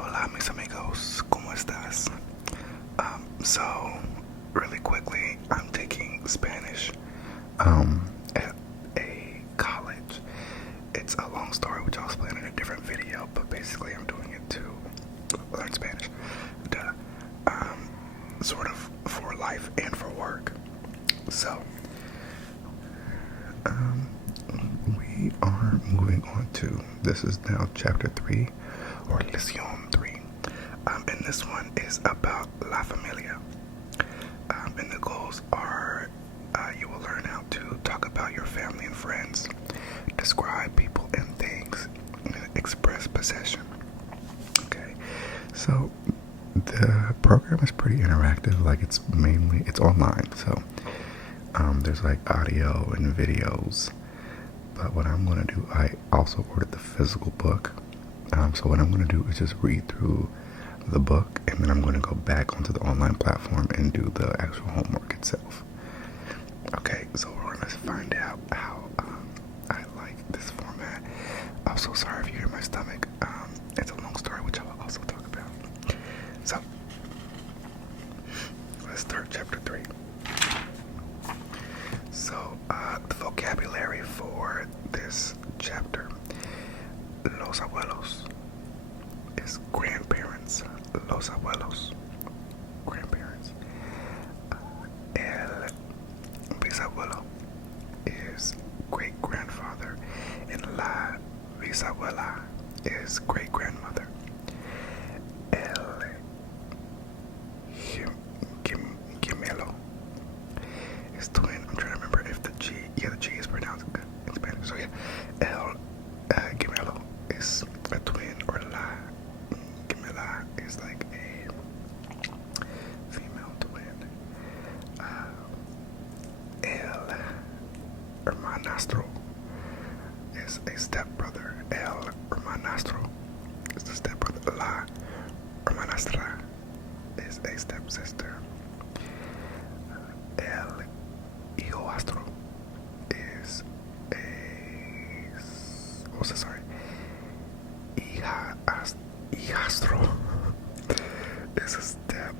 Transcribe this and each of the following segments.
Hola, mis amigos. ¿Cómo estás? So, really quickly, I'm taking Spanish at a college. It's a long story, which I'll explain in a different video, but basically, I'm doing it to learn Spanish. Duh. Sort of for life and for work. So, we are moving on to, this is now chapter 3, or Lección 3. And this one is about La Familia. And the goals are you will learn how to talk about your family and friends, describe people and things, and express possession. Okay, so the program is pretty interactive. Like it's online, so there's like audio and videos. But what I'm gonna do, I also ordered the physical book. So what I'm gonna do is just read through the book, and then I'm going to go back onto the online platform and do the actual homework itself. Okay, so we're going to find out how I like this format. Also, sorry if you hear my stomach. It's a long story, which I will also talk about. So, let's start chapter 3. So, the vocabulary for this chapter: los abuelos is grandparents. Los abuelos, grandparents. El bisabuelo is great grandfather, and la bisabuela is great grandmother. El gemelo is twin. I'm trying to remember if the G is pronounced in Spanish. So yeah, el gemelo is a twin, or la gemela is like a female twin. El hermanastro is a stepbrother. El hermanastro is the stepbrother. La hermanastra is a stepsister. El hijastro is a hijastro is a step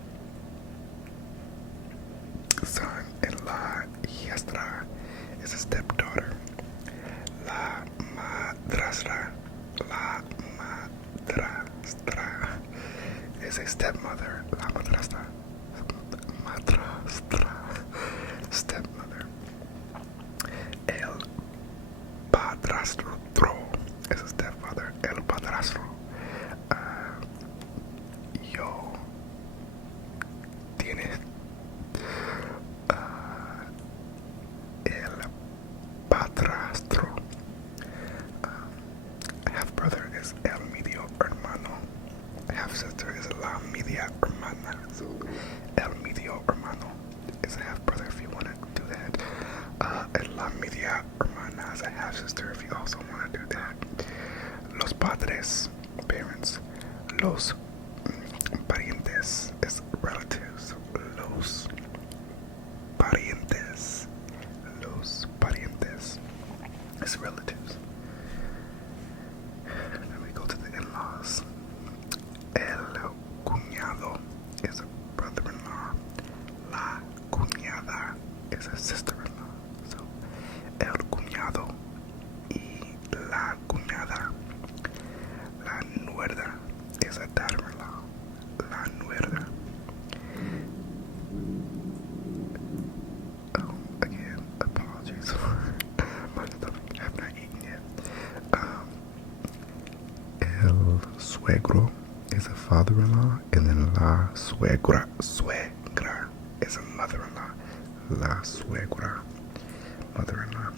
son, and la hijastra is a stepdaughter. La madrastra is a stepmother. La madrastra stepmother. El padrastro is a stepfather. El padrastro. Yo tienes el padrastro. Half brother is el medio hermano. Half sister is la media hermana. So el medio hermano is a half brother if you want to do that. And la media hermana is a half sister if you also want to do that. Los padres, parents. Los parientes is relatives. Los parientes is relatives. Then we go to the in-laws. El cuñado is a brother-in-law. La cuñada is a sister-in-law. So, el cuñado y la cuñada. La nuera is a daughter-in-law. La nuera. Again, apologies for my stomach. I have not eaten yet. El suegro is a father-in-law, and then la suegra is a mother-in-law. La suegra, mother-in-law.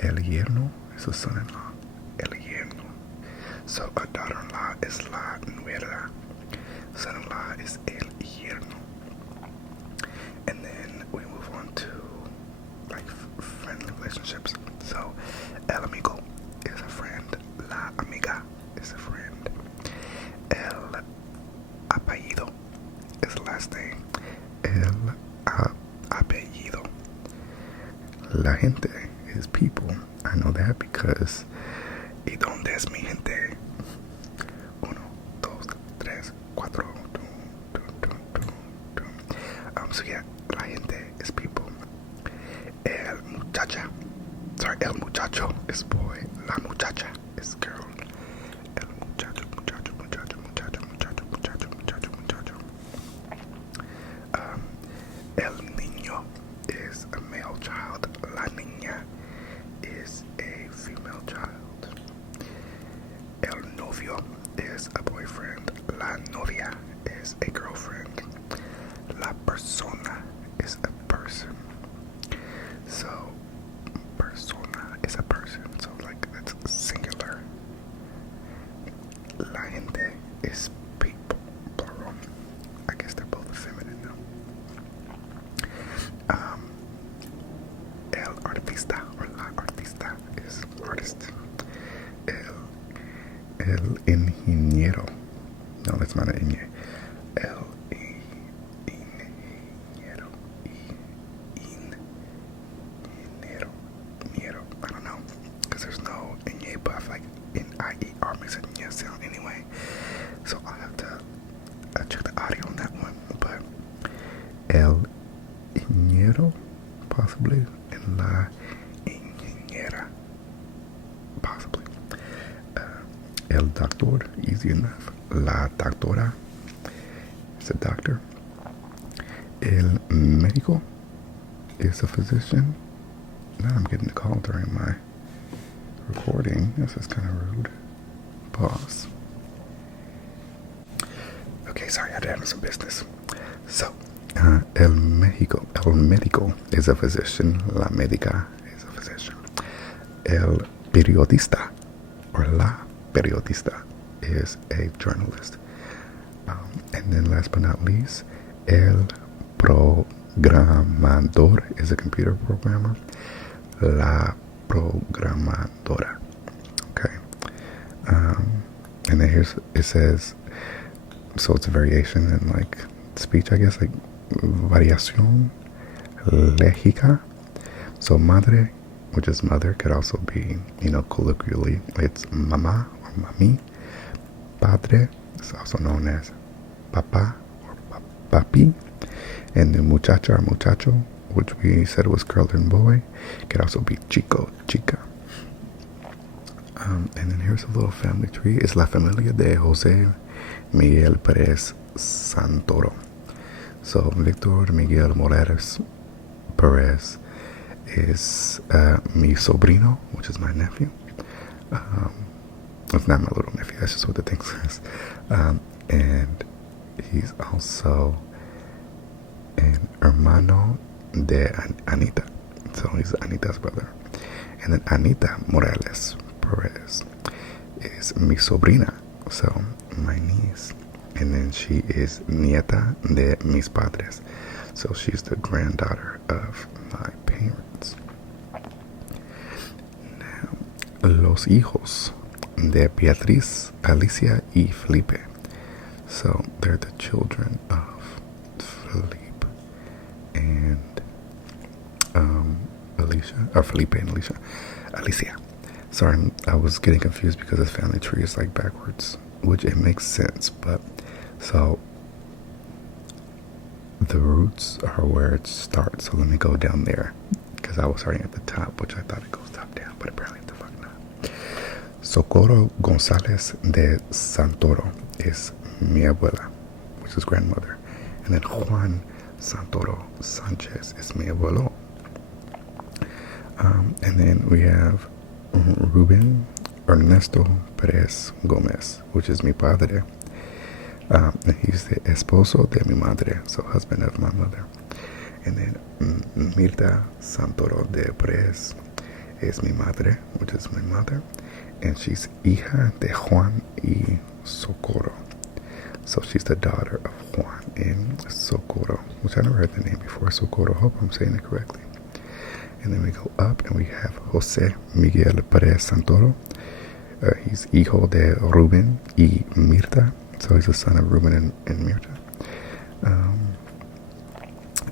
El yerno is a son-in-law. El yerno. So a daughter-in-law is la nuera. Son-in-law is el yerno. And then we move on to like friendly relationships. So el amigo is a friend. La amiga is a friend. El apellido is the last name. El apellido. La gente is people. I know that because ¿y dónde es mi gente? 1, 2, cuatro. So yeah, la gente is people. El muchacho is boy. La muchacha is girl. El muchacho. El niño is a male child. La niña is a female child. El novio is a boyfriend. La novia is a girlfriend. La persona is a person. So, persona is a person. So, like, that's singular. La gente is people, plural. I guess they're both feminine now. El artista or la artista is artist. El ingeniero. No, that's not an ingeniero. El ingeniero. Ingeniero. I don't know. Because there's no ingeniero, but I feel like in-I-E-R makes a ñ sound anyway. So I'll have to check the audio on that one. But el ingeniero, possibly, and la ingeniera, possibly. El doctor, easy enough. La doctora is a doctor. El médico is a physician. Now I'm getting a call during my recording. This is kind of rude. Pause. Okay, sorry, I had to handle some business. So, el médico is a physician. La médica is a physician. El periodista or la periodista is a journalist. And then last but not least, el programador is a computer programmer. La programadora. Okay. And then it says, so it's a variation in like speech, I guess, like variación léxica. So madre, which is mother, could also be, colloquially, it's mama or mami. Padre is also known as papa or papi. And then muchacha or muchacho, which we said was girl and boy, could also be chico, chica. And then here's a little family tree. It's la familia de José Miguel Pérez Santoro. So Victor Miguel Morales Perez is mi sobrino, which is my nephew. It's not my little nephew, that's just what the thing says. And he's also an hermano de Anita. So he's Anita's brother. And then Anita Morales Perez is mi sobrina, so my niece. And then she is nieta de mis padres. So she's the granddaughter of my parents. Now, los hijos de Beatriz, Alicia y Felipe. So they're the children of Felipe and Alicia, or Felipe and Alicia. Sorry, I was getting confused because this family tree is like backwards, which it makes sense, but so the roots are where it starts. So let me go down there because I was starting at the top, which I thought it goes top down, but apparently the fuck not. Socorro González de Santoro is mi abuela, which is grandmother, and then Juan Santoro Sanchez is mi abuelo. And then we have Ruben Ernesto Perez Gomez, which is mi padre. And he's the esposo de mi madre, so husband of my mother. And then Mirta Santoro de Perez is mi madre, which is my mother. And she's hija de Juan y Socorro. So she's the daughter of Juan and Socorro, which I never heard the name before, Socorro. Hope I'm saying it correctly. And then we go up and we have José Miguel Pérez Santoro. He's hijo de Ruben y Mirta. So he's the son of Ruben and Mirta.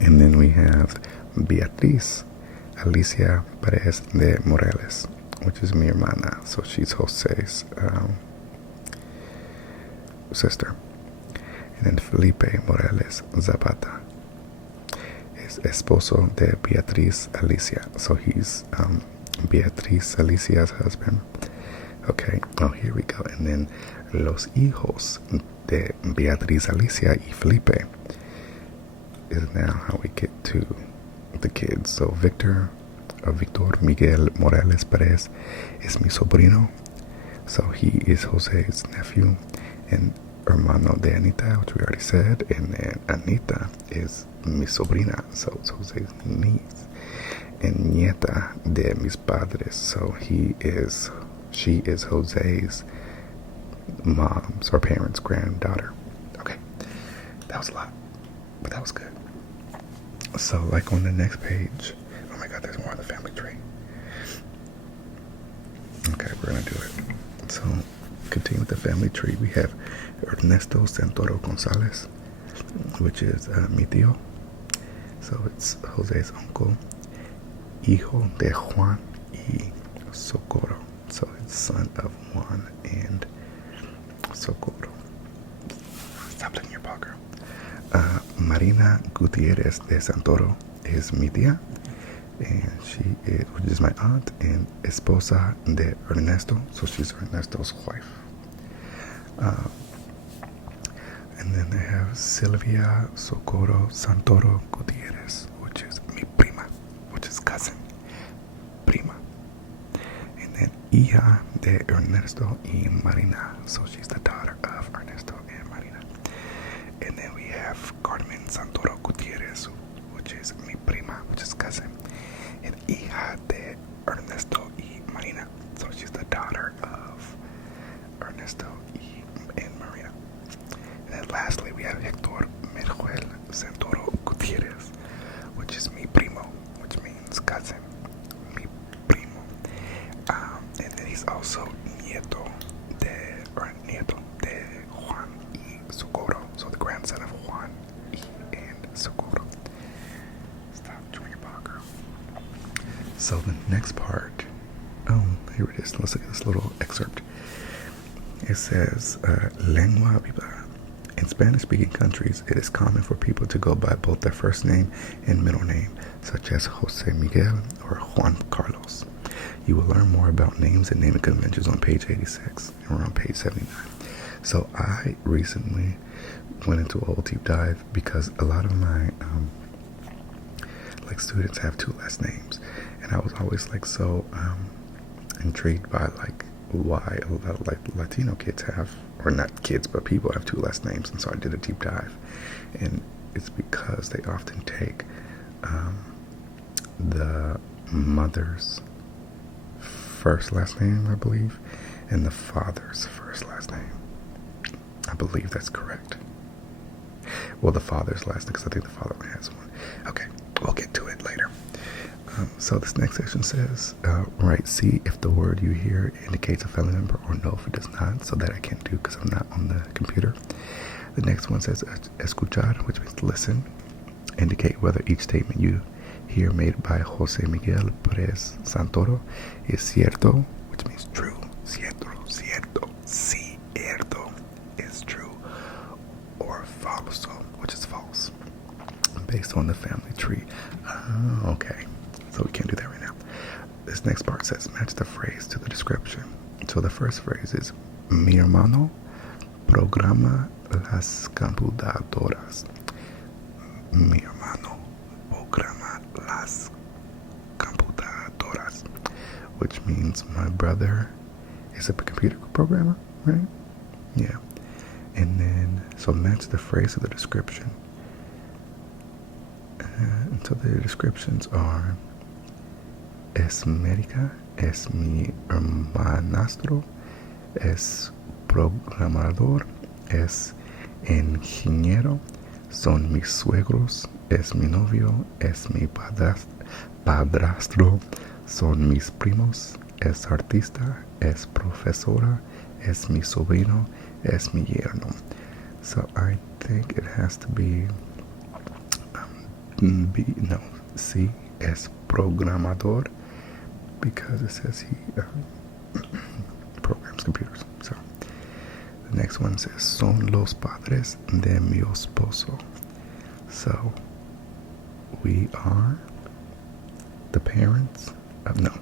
And then we have Beatriz Alicia Pérez de Morales, which is mi hermana. So she's José's sister. And then Felipe Morales Zapata is esposo de Beatriz Alicia. So he's Beatriz Alicia's husband. Okay, oh, here we go. And then los hijos de Beatriz Alicia y Felipe is now how we get to the kids. So Victor Miguel Morales Perez is mi sobrino. So he is Jose's nephew. And hermano de Anita, which we already said. And then Anita is mi sobrina. So it's Jose's niece. And nieta de mis padres. So she is Jose's mom's or parents' granddaughter. Okay, that was a lot, but that was good. So, like on the next page, oh my God, there's more of the family tree. Okay, we're gonna do it. So, continue with the family tree. We have Ernesto Santoro Gonzalez, which is mi tío. So it's Jose's uncle, hijo de Juan y Socorro. So it's son of Juan and Socorro. Stop licking your paw, girl. Marina Gutierrez de Santoro is mi tía, and she is, which is my aunt, and esposa de Ernesto, so she's Ernesto's wife. And then they have Silvia Socorro Santoro Gutierrez, which is mi prima, which is cousin, prima. And then hija de Ernesto y Marina, so she's the daughter of Ernesto and Marina. And then we have Carmen Santoro Gutierrez, which is mi prima, which is cousin, and hija de Ernesto y Marina, so she's the daughter of Ernesto and Marina. And then lastly, we have Hector Merjuel Santoro Gutierrez, which is mi primo, which means cousin, mi primo. And then he's also nieto de Juan y Socorro, so the grandson of Juan y and Socorro. Stop chewing your paw, girl. So the next part, oh, here it is. Let's look at this little excerpt. It says, lengua viva. In Spanish-speaking countries, it is common for people to go by both their first name and middle name, such as Jose Miguel or Juan Carlos. You will learn more about names and naming conventions on page 86, and we're on page 79. So I recently went into a whole deep dive because a lot of my students have two last names, and I was always so intrigued by why a lot of Latino kids have, or not kids, but people have two last names. And so I did a deep dive, and it's because they often take the mother's first last name, I believe, and the father's first last name. I believe that's correct. Well, the father's last name, because I think the father only has one. Okay, we'll get to it later. So this next section says, write C if the word you hear indicates a family member, or no if it does not, so that I can't do because I'm not on the computer. The next one says escuchar, which means listen. Indicate whether each statement you hear made by Jose Miguel Perez Santoro is cierto, which means true. Cierto, cierto is true, or falso, which is false, based on the family tree. Okay. So we can't do that right now. This next part says match the phrase to the description. So the first phrase is mi hermano programa las computadoras. Mi hermano programa las computadoras, which means my brother is a computer programmer, right? Yeah. And then, so match the phrase to the description. And so the descriptions are: es médica, es mi hermanastro, es programador, es ingeniero, son mis suegros, es mi novio, es mi padrastro, son mis primos, es artista, es profesora, es mi sobrino, es mi yerno. So I think it has to be C, es programador, because it says he programs computers. So Next one says, son los padres de mi esposo. So, we are the parents of, no,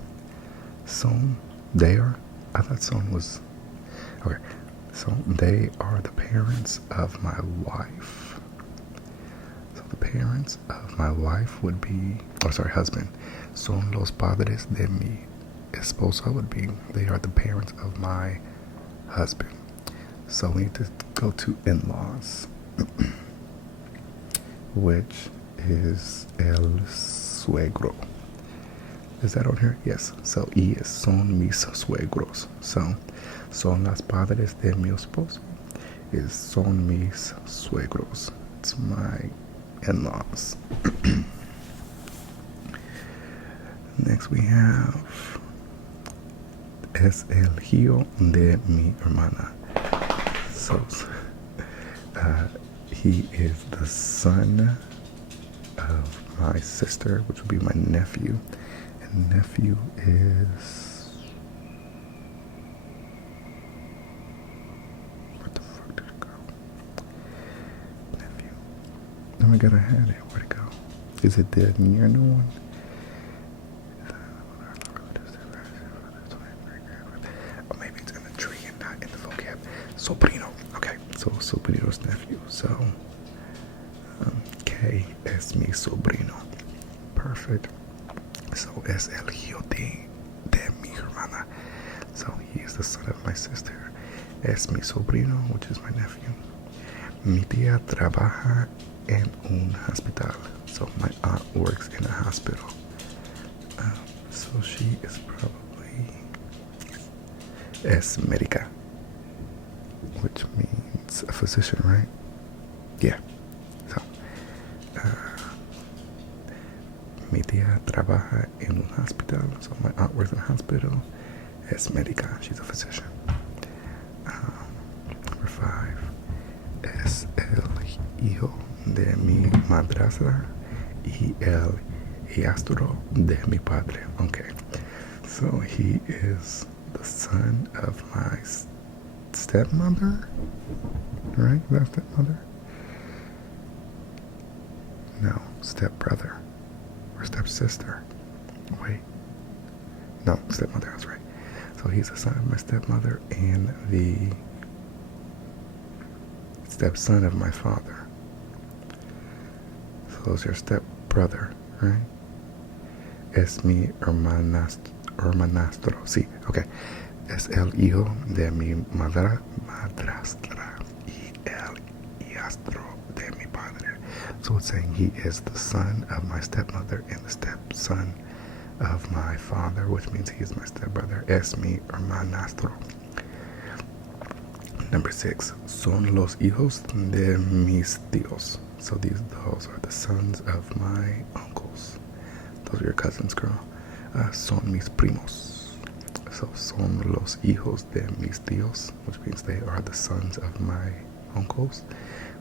son, they are, I thought son was, okay, so they are the parents of my wife. So the parents of my wife would be, oh sorry, husband. Son los padres de mi esposa would be, they are the parents of my husband. So we need to go to in-laws, which is el suegro. Is that on here? Yes. So y son mis suegros. So son las padres de mi esposo is son mis suegros. It's my in-laws. Next we have es el hijo de mi hermana. So he is the son of my sister, which would be my nephew. And nephew is, where the fuck did it go? Nephew. Oh my god, I had it. Where'd it go? Is it the near new one? Or maybe it's in the tree and not in the vocab. Sobrino. Okay, so sobrino's nephew. So K es mi sobrino. Perfect. So es el hijo de mi hermana. So he is the son of my sister. Es mi sobrino, which is my nephew. Mi tía trabaja en un hospital. So my aunt works in a hospital. So she is probably es médica, which means a physician, right? Yeah. So mi tía trabaja en un hospital. So my aunt works in a hospital. Es médica. She's a physician. Number 5. Es el hijo de mi madrastra y el hijastro de mi padre. Okay. So he is the son of my stepmother, right? That's stepmother? No, stepbrother or stepsister. Wait, no, stepmother. That's right. So he's the son of my stepmother and the stepson of my father. So those are stepbrother, right? Es mi hermanastro. Sí, okay. Es el hijo de mi madrastra y el hijastro de mi padre. So it's saying he is the son of my stepmother and the stepson of my father, which means he is my stepbrother. Es mi hermanastro. Number 6. Son los hijos de mis tíos. So those are the sons of my uncles. Those are your cousins, girl. Son mis primos. So son los hijos de mis tíos, which means they are the sons of my uncles,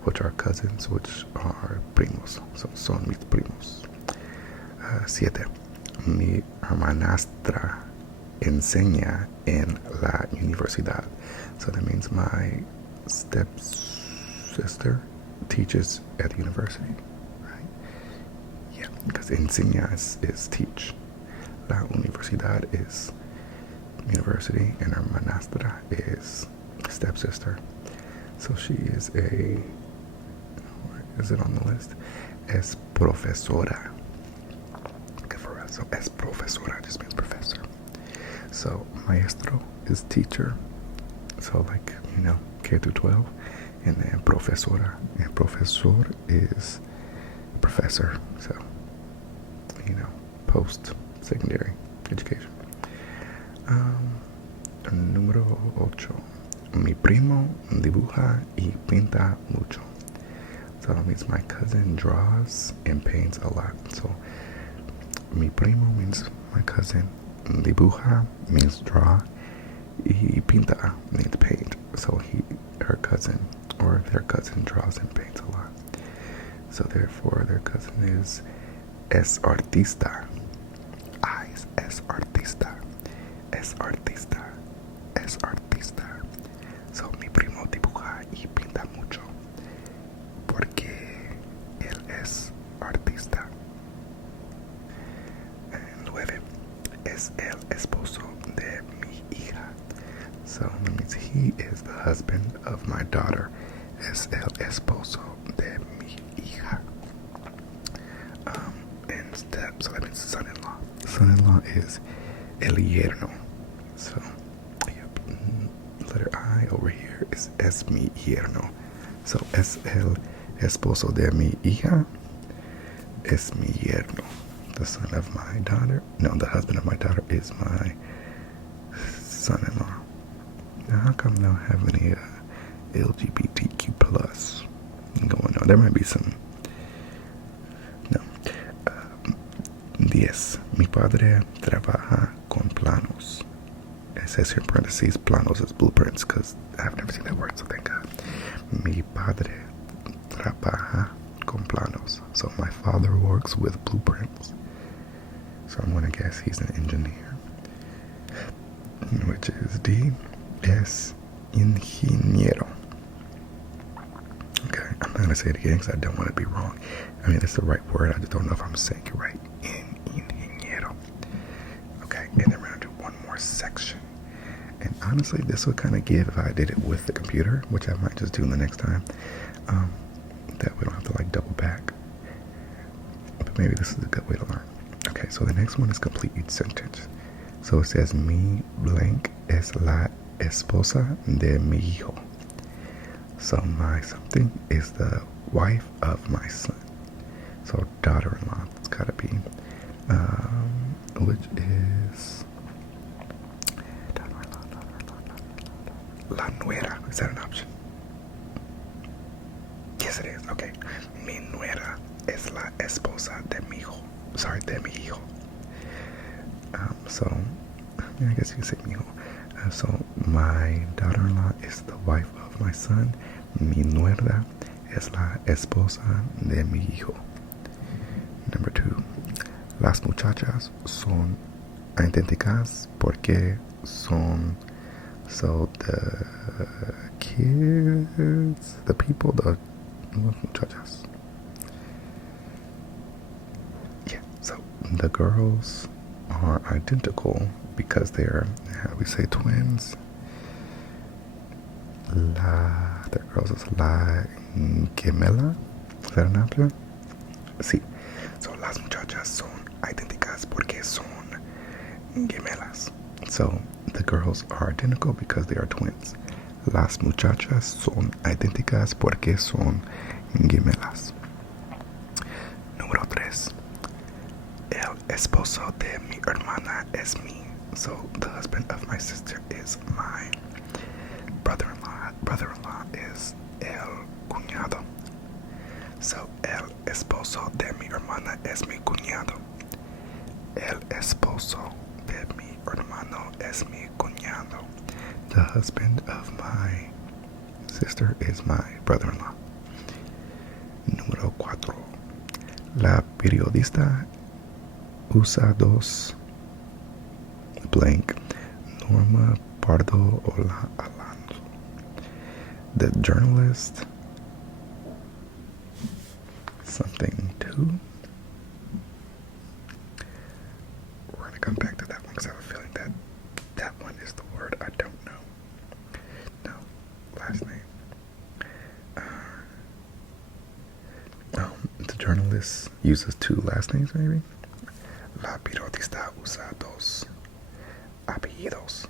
which are cousins, which are primos. So son mis primos. 7. Mi hermanastra enseña en la universidad. So that means my stepsister teaches at the university, right? Yeah, because enseña is teach. La universidad is university, and hermanastra is stepsister. So she is is it on the list? Es profesora. Okay, for us. So es profesora just means professor. So maestro is teacher. So like, K through 12. And then profesora. And profesor is professor. So, post-secondary education. Número 8. Mi primo dibuja y pinta mucho. So that means my cousin draws and paints a lot. So mi primo means my cousin. Dibuja means draw. Y pinta means paint. So her cousin or their cousin draws and paints a lot. So therefore their cousin is es artista. Es artista. Es artista. Es artista. So mi primo dibuja of my daughter. Es el esposo de mi hija. And step, so that means son-in-law. Son-in-law is el yerno. So, yep. Letter I over here is es mi yerno. So, es el esposo de mi hija. Es mi yerno. The son of my daughter. No, the husband of my daughter is my son-in-law. Now, how come I don't have any LGBTQ plus going on? There might be some. No. 10. Mi padre trabaja con planos. It says here in parentheses, planos is blueprints, because I've never seen that word, so thank God. Mi padre trabaja con planos. So my father works with blueprints. So I'm going to guess he's an engineer, which is D. Es ingeniero. Okay, I'm not going to say it again because I don't want to be wrong. I mean, it's the right word. I just don't know if I'm saying it right. Ingeniero. Okay, and then we're going to do one more section. And honestly, this would kind of give if I did it with the computer, which I might just do the next time. That we don't have to like double back. But maybe this is a good way to learn. Okay, so the next one is complete each sentence. So it says, mi blank es la esposa de mi hijo. So my something is the wife of my son. So daughter-in-law, it's gotta be, which is la nuera. Is that an option? Yes, it is. Okay. Mi nuera es la esposa de mi hijo. Sorry, de mi hijo. So, I guess you could say mi hijo. So, my daughter-in-law is the wife of my son. Mi nuera es la esposa de mi hijo. Number 2. Las muchachas son idénticas porque son, so the kids, the people, the muchachas. Yeah, so the girls are identical because they're, how do we say twins? The girls is la gemela. Is that an option? Sí. So las muchachas son idénticas porque son gemelas. So the girls are identical because they are twins. Las muchachas son idénticas porque son gemelas. Número 3. El esposo de mi hermana es mi. So the husband of my sister is my brother-in-law. Brother-in-law is el cuñado. So el esposo de mi hermana es mi cuñado. El esposo de mi hermano es mi cuñado. The husband of my sister is my brother-in-law. Número 4. La periodista usa dos blank. Norma Pardo Alonso. The journalist something too. We're going to come back to that one because I have a feeling that that one is the word I don't know. No, last name. The journalist uses 2 last names, maybe. La periodista usa dos apellidos.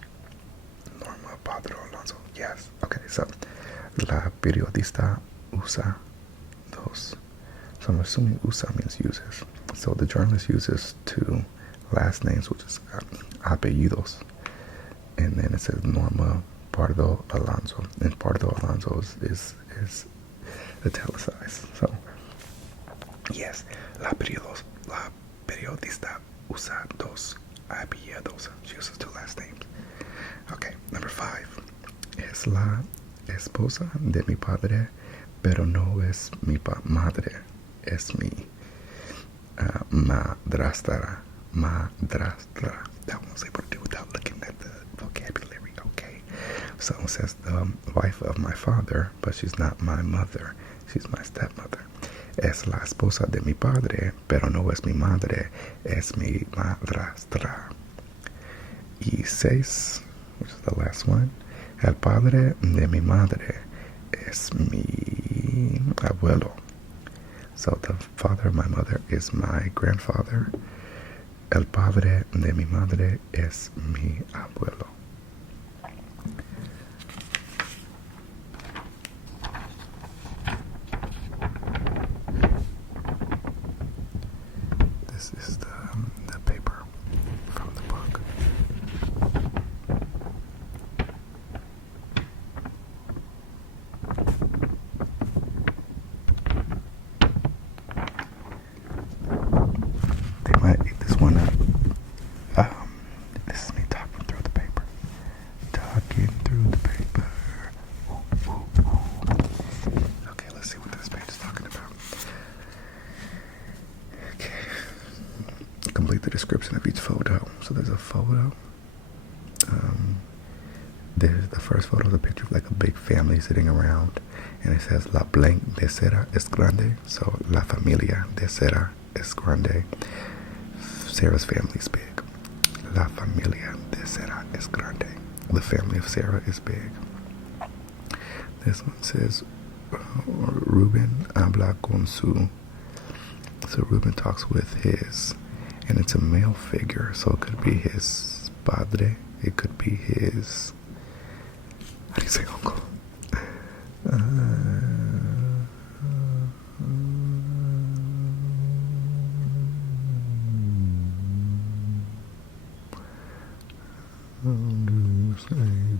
Norma Padro Alonso. Yes. Okay, so la periodista usa dos. So I'm assuming usa means uses. So the journalist uses 2 last names, which is apellidos. And then it says Norma Pardo Alonso. And Pardo Alonso is italicized. So, yes, la periodista usa dos apellidos. She uses 2 last names. Okay, number 5. Es la esposa de mi padre, pero no es mi madre. Es mi madrastra. Madrastra. That one's able to do without looking at the vocabulary. Okay. So it says the wife of my father, but she's not my mother. She's my stepmother. Es la esposa de mi padre, pero no es mi madre. Es mi madrastra. Y 6, which is the last one. El padre de mi madre es mi abuelo. So the father of my mother is my grandfather. El padre de mi madre es mi abuelo. This is the paper from the book. They might eat this one up. This is me talking through the paper. Talking through the paper. Ooh, ooh, ooh. Okay, let's see what this page is talking about. Okay. Complete the description of each photo. So there's a photo. There's the first photo is a picture of like a big family sitting around, and it says La Blanc de Cera es grande. So La Familia de Cera es grande. Sarah's family is big. La Familia de Cera es grande. The family of Sarah is big. This one says Ruben habla con su. So Ruben talks with his, and it's a male figure. So it could be his padre. It could be his. How do you say uncle?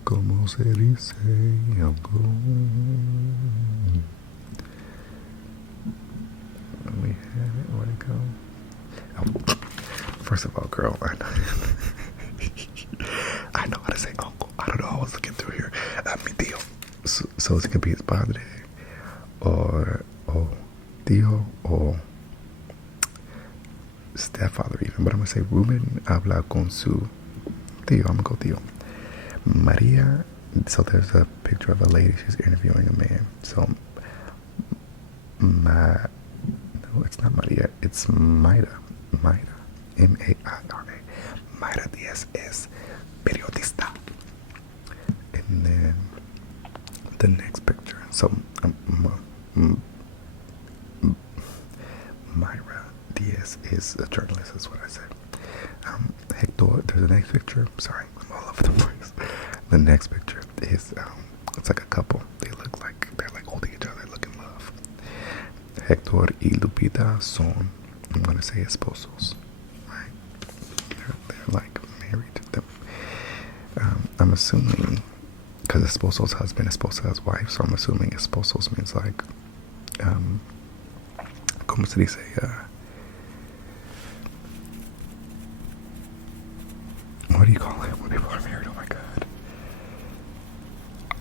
¿Cómo se dice uncle? We have it. Where'd it go? Oh, first of all, girl, I know, I know how to say uncle. I don't know. I was looking through here. Mi tío. So it could be his padre, or tío, or stepfather even. But I'm gonna say Ruben habla con su tío. I'm gonna go tío. Maria. So there's a picture of a lady. She's interviewing a man. So no, it's not Maria. It's Mayra. Mayra. Maira. Mayra Diaz es periodista. And then the next picture. So Mayra Diaz is a journalist. That's what I said. Hector. There's the next picture. Sorry, I'm all over the place. The next picture is it's like a couple. They're like holding each other, look in love. Hector y Lupita son, I'm gonna say esposos, right? They're like married to them. I'm assuming, because esposo's husband, esposa's wife, so I'm assuming esposos means like, como se dice, what do you call it when people are married? Oh my god.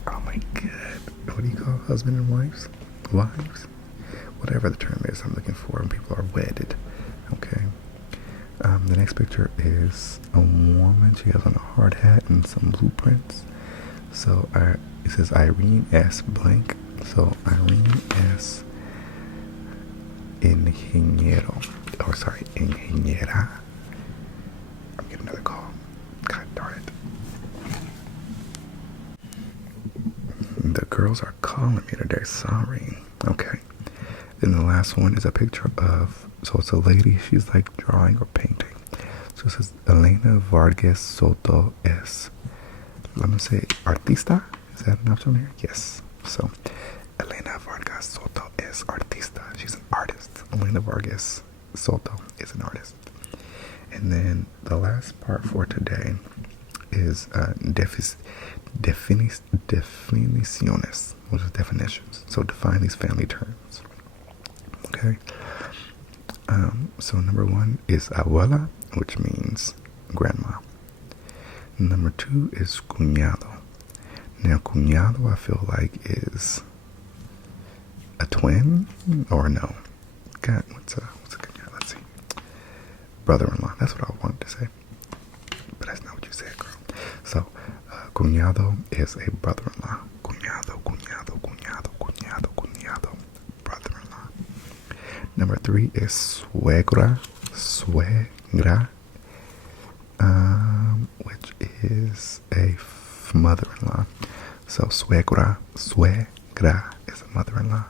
Oh my god. What do you call husband and wives? Wives? Whatever the term is I'm looking for when people are wedded. Okay. The next picture is a woman. She has on a hard hat and some blueprints. So it says Irene S. Blank. So Irene S. Ingeniero. Or sorry, Ingeniera. I'm getting another call. God darn it. The girls are calling me today. Sorry. Okay. Then the last one is a picture of, so it's a lady. She's like drawing or painting. So it says Elena Vargas Soto es, let me say, artista. Is that an option here? Yes. So Elena Vargas Soto es artista. She's an artist. Elena Vargas Soto is an artist. And then the last part for today is definiciones, which is definitions. So define these family terms. Okay. So number one is abuela, which means grandma. Number two is cuñado. Now cuñado I feel like is a twin or no. God, what's a cuñado? Let's see. Brother-in-law. That's what I wanted to say. But that's not what you said, girl. So cuñado is a brother-in-law. Cuñado, cuñado, cuñado, cuñado, cuñado. Brother-in-law. Number three is suegra. Suegra. Which is a mother-in-law. So suegra is a mother-in-law.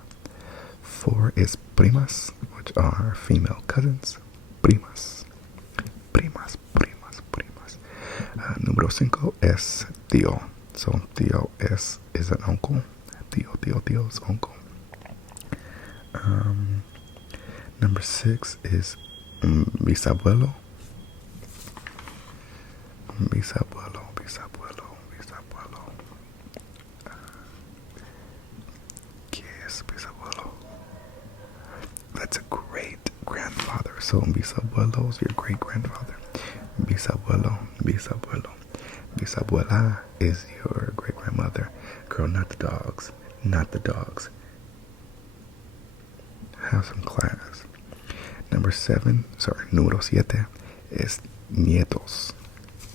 4 is primas, which are female cousins. Primas. Número 5 es tío. So tío is an uncle. Tío is uncle. Number 6 is bisabuelo. Bisabuelo. ¿Qué es bisabuelo? That's a great grandfather. So bisabuelo is your great grandfather. Bisabuelo. Bisabuela is your great grandmother. Girl, not the dogs. Have some class. Número 7 is nietos.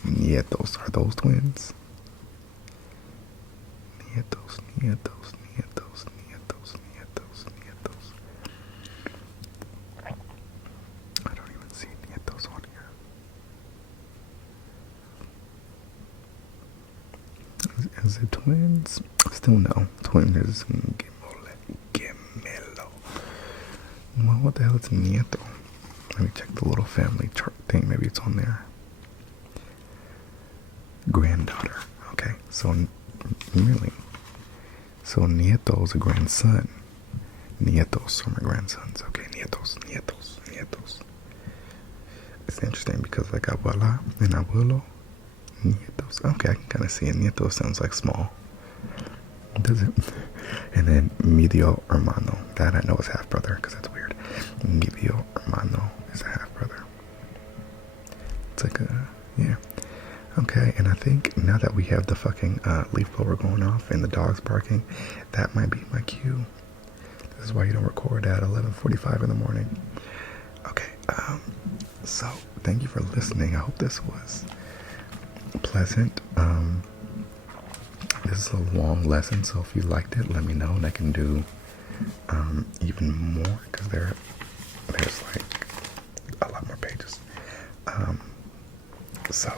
Nietos, are those twins? Nietos. I don't even see nietos on here. Is it twins? Still no. Twin is gemelo. Well, what the hell is nieto? Let me check the little family chart thing. Maybe it's on there. Granddaughter. Okay, so really. So nieto is a grandson. Nietos are my grandsons. Okay, nietos. It's interesting because like abuela and abuelo, nietos. Okay, I can kind of see it. Nieto sounds like small. Does it? And then medio hermano. That I know is half brother because that's weird. Medio hermano is a half brother. It's like yeah. Okay, and I think now that we have the fucking leaf blower going off and the dogs barking, that might be my cue. This is why you don't record at 11:45 in the morning. Okay, so thank you for listening. I hope this was pleasant. This is a long lesson, so if you liked it, let me know and I can do even more because there's like a lot more pages. So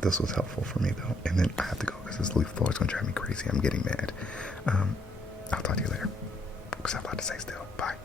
this was helpful for me though, and then I have to go because this leaf blower is going to drive me crazy. I'm getting mad. I'll talk to you later because I have a lot to say still. Bye.